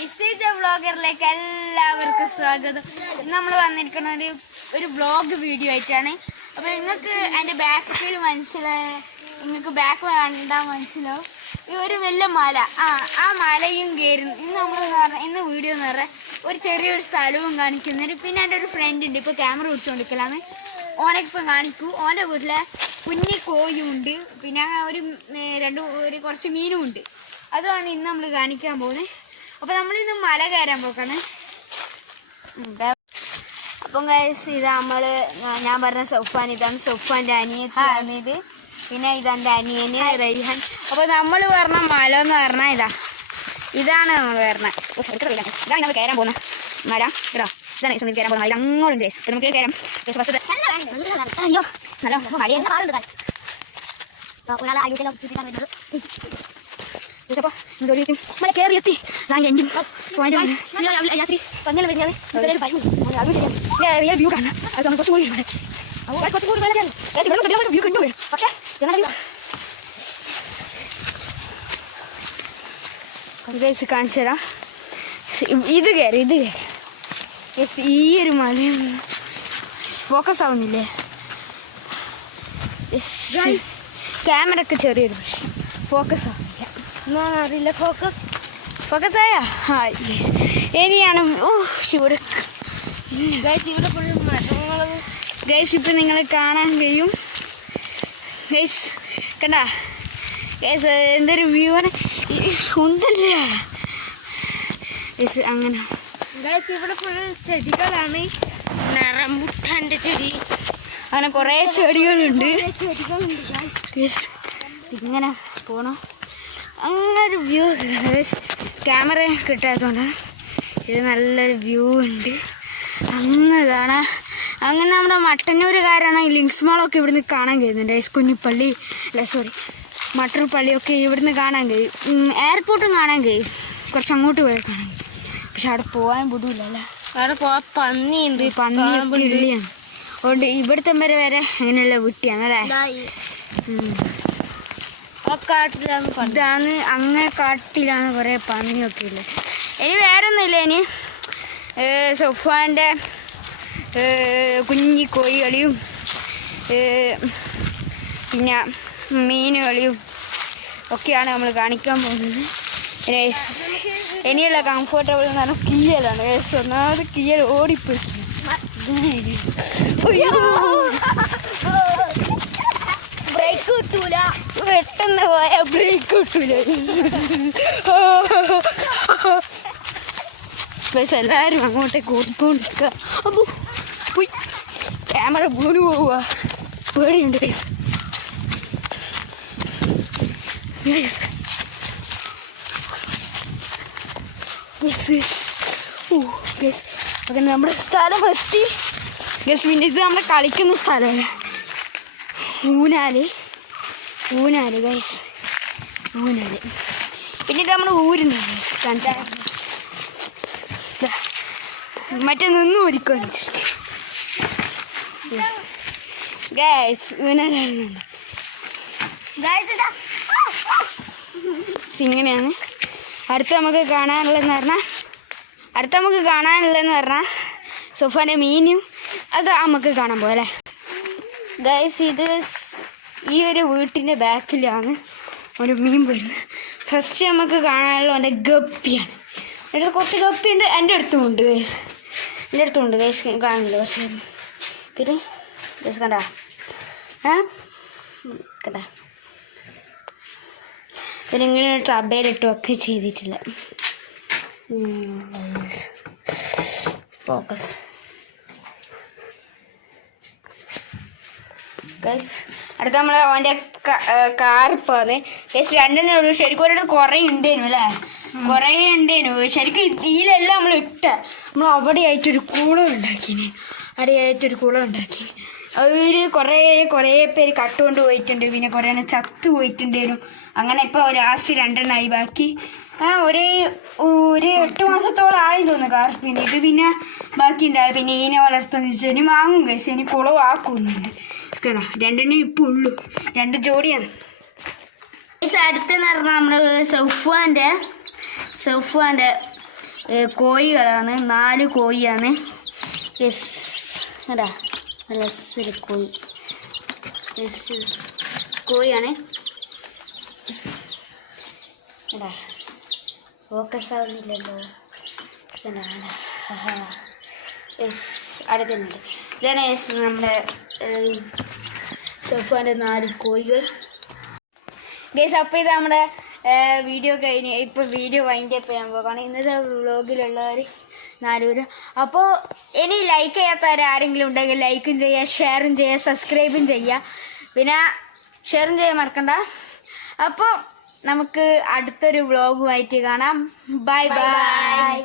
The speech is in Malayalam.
ഗൈസ് വ്ളോഗറിലേക്ക് എല്ലാവർക്കും സ്വാഗതം. നമ്മൾ വന്നിരിക്കുന്ന ഒരു വ്ളോഗ് വീഡിയോ ആയിട്ടാണ്. അപ്പോൾ നിങ്ങൾക്ക് എൻ്റെ ബാക്കിൽ നിങ്ങൾക്ക് ബാക്ക് കണ്ടാൽ മനസ്സിലാവും. ഈ ഒരു വലിയ മല, ആ മലയും കയറി ഇന്ന് വീഡിയോ എന്ന് പറഞ്ഞാൽ ഒരു ചെറിയൊരു സ്ഥലവും കാണിക്കുന്നുണ്ട്. പിന്നെ എൻ്റെ ഒരു ഫ്രണ്ട് ഉണ്ട്, ഇപ്പോൾ ക്യാമറ പിടിച്ചുകൊണ്ടിരിക്കലാണ്. ഓനക്കിപ്പം കാണിക്കൂ. ഓൻ്റെ വീട്ടിലെ കുഞ്ഞി കോയും ഉണ്ട്, പിന്നെ കുറച്ച് മീനും ഉണ്ട്. അതാണ് ഇന്ന് നമ്മൾ കാണിക്കാൻ പോകുന്നത്. അപ്പോൾ നമ്മളിന്ന് മല കയറാൻ പോക്കാണ്. അപ്പം ഗൈസ് ഇത് ഞാൻ പറഞ്ഞ സൗഫാൻ, ഇതാണ് സൗഫാൻ്റെ അനിയത്തി ഇത്. പിന്നെ ഇതെൻ്റെ അനിയന് റൈഹാൻ. അപ്പോൾ നമ്മൾ പറഞ്ഞ മല എന്ന് പറഞ്ഞാൽ ഇതാണ് നമ്മൾ പറഞ്ഞത്. ഇതാണ് നമ്മൾ കയറാൻ പോകുന്ന മല. കേട്ടോ, ഇതാണ് കയറാൻ പോകുന്ന മല. അങ്ങോട്ടുണ്ട് നമുക്ക് കയറാം. അയ്യോ നല്ല അപ്പോൾ മല കയറി എത്തി. രാത്രി പന്നൽ വ്യൂ കാണാം. അത് നമ്മൾ കുറച്ചും കൂടി വ്യൂ കണ്ടു വരും. പക്ഷേ കാണിച്ചു തരാം. ഇത് കയറി ഈ ഒരു മല ഫോക്കസ് ആവുന്നില്ലേ? ക്യാമറ ഒക്കെ ചെറിയൊരു ഫോക്കസ് ആവുന്നില്ല. അറിയില്ല. ഫോക്കസ് ആയാ? ഇനിയാണ് ഇവിടെ ഗൈസ് ഇപ്പം നിങ്ങൾ കാണാൻ കഴിയും. ഗൈസ് കണ്ട ഗൈസ് എന്തൊരു വ്യൂ ആണ്. സുന്ദര ഗൈസ്. അങ്ങനെ ഗൈസ് ഇവിടെ ഫുൾ ചെടികളാണ്. റംബുട്ടാൻ്റെ ചെടി, അങ്ങനെ കുറേ ചെടികളുണ്ട്. ഇങ്ങനെ പോകണം. അങ്ങനൊരു വ്യൂ. ക്യാമറ കിട്ടാത്തതുകൊണ്ട് ഇത് നല്ലൊരു വ്യൂ ഉണ്ട്. അങ്ങ് കാണാം. അങ്ങനെ നമ്മുടെ മട്ടന്നൂരുകാരാണ് ലിങ്ക്സ് മോളൊക്കെ ഇവിടുന്ന് കാണാൻ കഴിയുന്നുണ്ട്. കുഞ്ഞിപ്പള്ളി മട്ടൂർ പള്ളിയൊക്കെ ഇവിടുന്ന് കാണാൻ കഴിയും. എയർപോർട്ടും കാണാൻ കഴിയും. കുറച്ച് അങ്ങോട്ട് പോയി കാണാൻ കഴിയും. പക്ഷെ അവിടെ പോകാൻ വിടൂലല്ലേ. അവിടെ പോകാൻ പന്നിയുണ്ട്. പന്നിയൊക്കെ ഇള്ളിയാണ്. അതുകൊണ്ട് ഇവിടുത്തെ വരെ അങ്ങനെയല്ല വിട്ടിയാണല്ലേ. ഇതാണ് അങ്ങേ കാട്ടിലാണ് കുറേ പന്നിയൊക്കെ ഉള്ളത്. ഇനി വേറൊന്നുമില്ല. ഇനി സൊഫാൻ്റെ കുഞ്ഞി കോഴികളിയും പിന്നെ മീനുകളിയും ഒക്കെയാണ് നമ്മൾ കാണിക്കാൻ പോകുന്നത്. ഇനിയുള്ള കംഫർട്ടബിൾ എന്ന് പറഞ്ഞാൽ കിയലാണ്. ഒന്നാമത് കിയൽ ഓടിപ്പോയി. ബ്രേക്ക് കിട്ടൂല. പെട്ടെന്ന് പോയാൽ ബ്രേക്ക് കിട്ടൂല. ബസ് എല്ലാവരും അങ്ങോട്ടേക്ക് ഓടിക്കൊണ്ടിരിക്കുക. അതോ പോയി ക്യാമറ വീണ് പോവുക. പേടിയുണ്ട് ഗൈസ്. അങ്ങനെ നമ്മുടെ സ്ഥലം എത്തി ഗസ്. പിന്നെ ഇത് നമ്മൾ കളിക്കുന്ന സ്ഥലമല്ല. ഊനാല് ഗൈസ്, ഊനാല്. പിന്നെ ഇത് നമ്മൾ ഊരുന്നത് കാണിച്ചാൽ മറ്റേ നിന്ന് ഒരുക്കോ ഗൈസ്. ഊനാലാണ് ഇങ്ങനെയാണ്. അടുത്ത നമുക്ക് കാണാനുള്ളതെന്ന് പറഞ്ഞാൽ സോഫാൻ്റെ മീനും അത് നമുക്ക് കാണാൻ പോലെ. ഗൈസ് ഇത് ഈ ഒരു വീട്ടിൻ്റെ ബാക്കിലാണ് ഒരു മീൻ വരുന്നത്. ഫസ്റ്റ് നമുക്ക് കാണാനുള്ള എൻ്റെ ഗപ്പിയാണ്. എൻ്റെ കുറച്ച് ഗപ്പിയുണ്ട്. എൻ്റെ അടുത്തുമുണ്ട് ഗൈസ്. കാണില്ല. പക്ഷേ പിന്നെ ഗൈസ് കണ്ട പിന്നെ ഇങ്ങനെ ടബയിലിട്ടുമൊക്കെ ചെയ്തിട്ടില്ല. Focus guys. അടുത്ത നമ്മൾ അവൻ്റെ കാറിപ്പാണ് ഗൈസ്. രണ്ടെണ്ണേ ഉള്ളൂ. ശരിക്കും ഒരിടത്ത് കുറേ ഉണ്ടേനു അല്ലേ, കുറേ ഉണ്ടേനു. ശരിക്കും ഇതിലെല്ലാം നമ്മൾ നമ്മൾ അവിടെയായിട്ടൊരു കുളം ഉണ്ടാക്കിന്. അതിൽ കുറേ പേര് കട്ടുകൊണ്ട് പോയിട്ടുണ്ട്. പിന്നെ കുറേ ചത്തു പോയിട്ടുണ്ടേനു. അങ്ങനെ ഇപ്പോൾ ലാസ്റ്റ് രണ്ടെണ്ണമായി. ബാക്കി ഒരു 8 മാസത്തോളം ആയി തോന്നുന്നു കാർപ്പിന്. ഇത് പിന്നെ ബാക്കി ഉണ്ടായി. പിന്നെ ഈനെ വളർത്താന്ന് വെച്ചാൽ ഇനി വാങ്ങും ഗൈസ്. ഇനി കുളവാക്കുന്നുണ്ട്. രണ്ടെണ്ണം ഇപ്പോൾ ഉള്ളൂ. 2 ജോഡിയാണ്. അടുത്തെന്ന് പറഞ്ഞാൽ നമ്മുടെ സൗഫാൻ്റെ കോഴികളാണ്. 4 കോഴിയാണ്. യെസ് അതാ നല്ല കോഴി. യെസ് കോഴിയാണ്. എടാ ഫോക്കസ് ആവുന്നില്ലല്ലോ. യെസ് അടുത്തുണ്ട്. ഇതാണ് യെസ് നമ്മുടെ സഫാൻ്റെ 4 കോഴികൾ. ഗൈസ് അപ്പോൾ ഇത് നമ്മുടെ വീഡിയോ കഴിഞ്ഞ് ഇപ്പോൾ വീഡിയോ വൈൻഡപ്പ് ചെയ്യാൻ പോകാണ്. ഇന്നത്തെ വ്ളോഗിലുള്ളവർ 4 പേര്. അപ്പോൾ ഇനി ലൈക്ക് ചെയ്യാത്തവർ ആരെങ്കിലും ഉണ്ടെങ്കിൽ ലൈക്കും ചെയ്യുക, ഷെയറും ചെയ്യുക, സബ്സ്ക്രൈബും ചെയ്യുക. പിന്നെ ഷെയറും ചെയ്യാൻ മറക്കണ്ട. അപ്പോൾ നമുക്ക് അടുത്തൊരു വ്ളോഗുമായിട്ട് കാണാം. Bye bye.